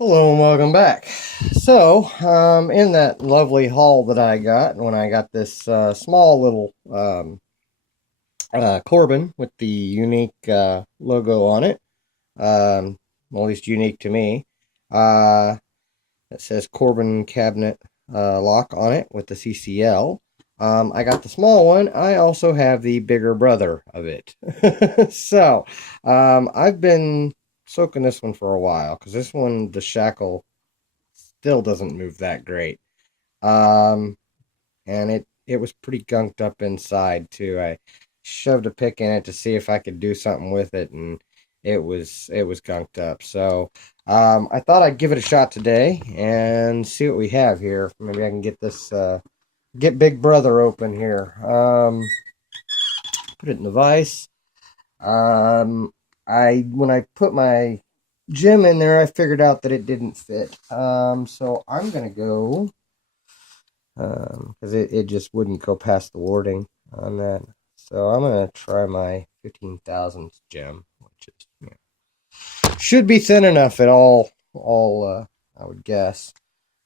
Hello and welcome back. In that lovely haul that I got when I got this small little Corbin with the unique logo on it, well, at least unique to me, uh, that says Corbin cabinet lock on it with the CCL. I got the small one. I also have the bigger brother of it. I've been soaking this one for a while because this one, the shackle still doesn't move that great. Um, and it was pretty gunked up inside too. I shoved a pick in it to see if I could do something with it, and it was gunked up. I thought I'd give it a shot today and see what we have here. Maybe I can get this get Big Brother open here. Put it in the vise. I when I put my gym in there, I figured out that it didn't fit. So I'm gonna go because it just wouldn't go past the warding on that. So I'm gonna try my 15,000th gem, which is should be thin enough at all I would guess.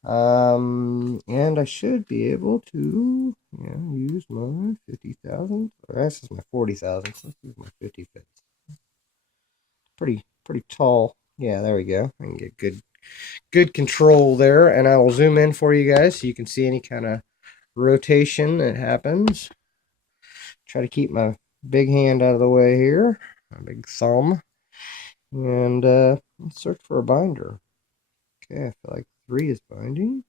And I should be able to use my 50,000. This is my 40,000. So let's use my 50,000. Pretty tall. Yeah, there we go. I can get good control there, and I will zoom in for you guys so you can see any kind of rotation that happens. Try to keep my big hand out of the way here, my big thumb, and let's search for a binder. Okay, I feel like 3 is binding.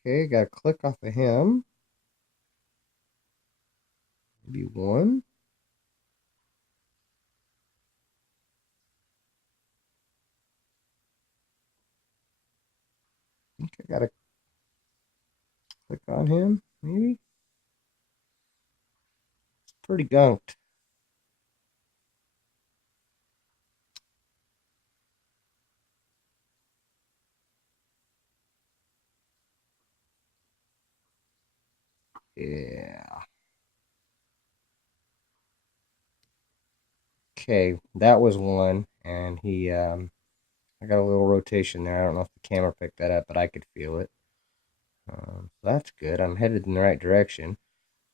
Okay, got to click off of him. Maybe 1. I think I got to click on him, maybe. It's pretty gunked. Yeah. Okay, that was 1, and I got a little rotation there. I don't know if the camera picked that up, but I could feel it. So that's good. I'm headed in the right direction.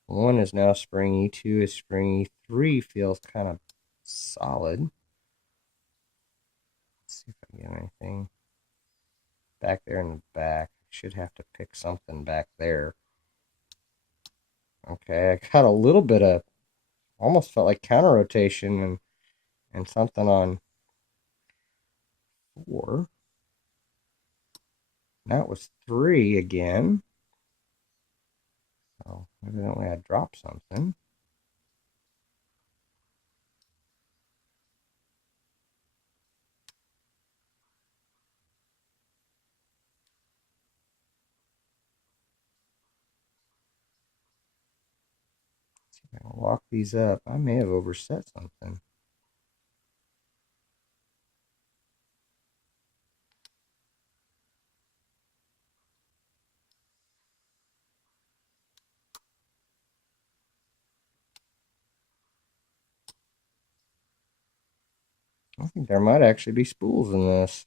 1 is now springy. 2 is springy. 3 feels kind of solid. Let's see if I can get anything back there in the back. Should have to pick something back there. Okay, I got a little bit of, almost felt like counter rotation and something on 4. That was 3 again. So evidently I dropped something. I'll lock these up. I may have overset something. I think there might actually be spools in this.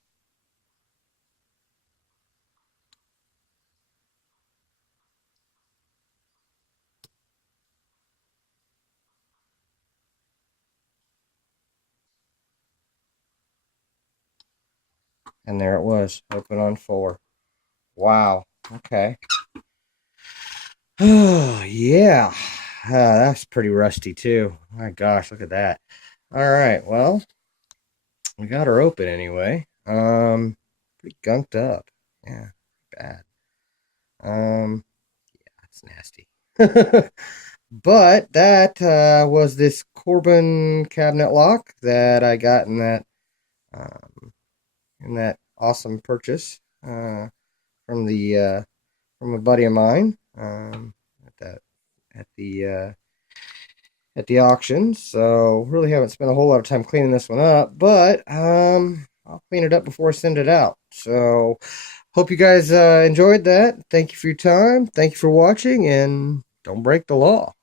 And there it was, open on 4. Wow. Okay. Oh, yeah. That's pretty rusty too. My gosh, look at that. All right. Well, we got her open anyway. Pretty gunked up. Yeah, bad. Yeah, it's nasty. But that was this Corbin cabinet lock that I got um, in that awesome purchase from the from a buddy of mine at that at the uh, at the auction. So really haven't spent a whole lot of time cleaning this one up, but I'll clean it up before I send it out. So hope you guys enjoyed that. Thank you for your time. Thank you for watching, and don't break the law.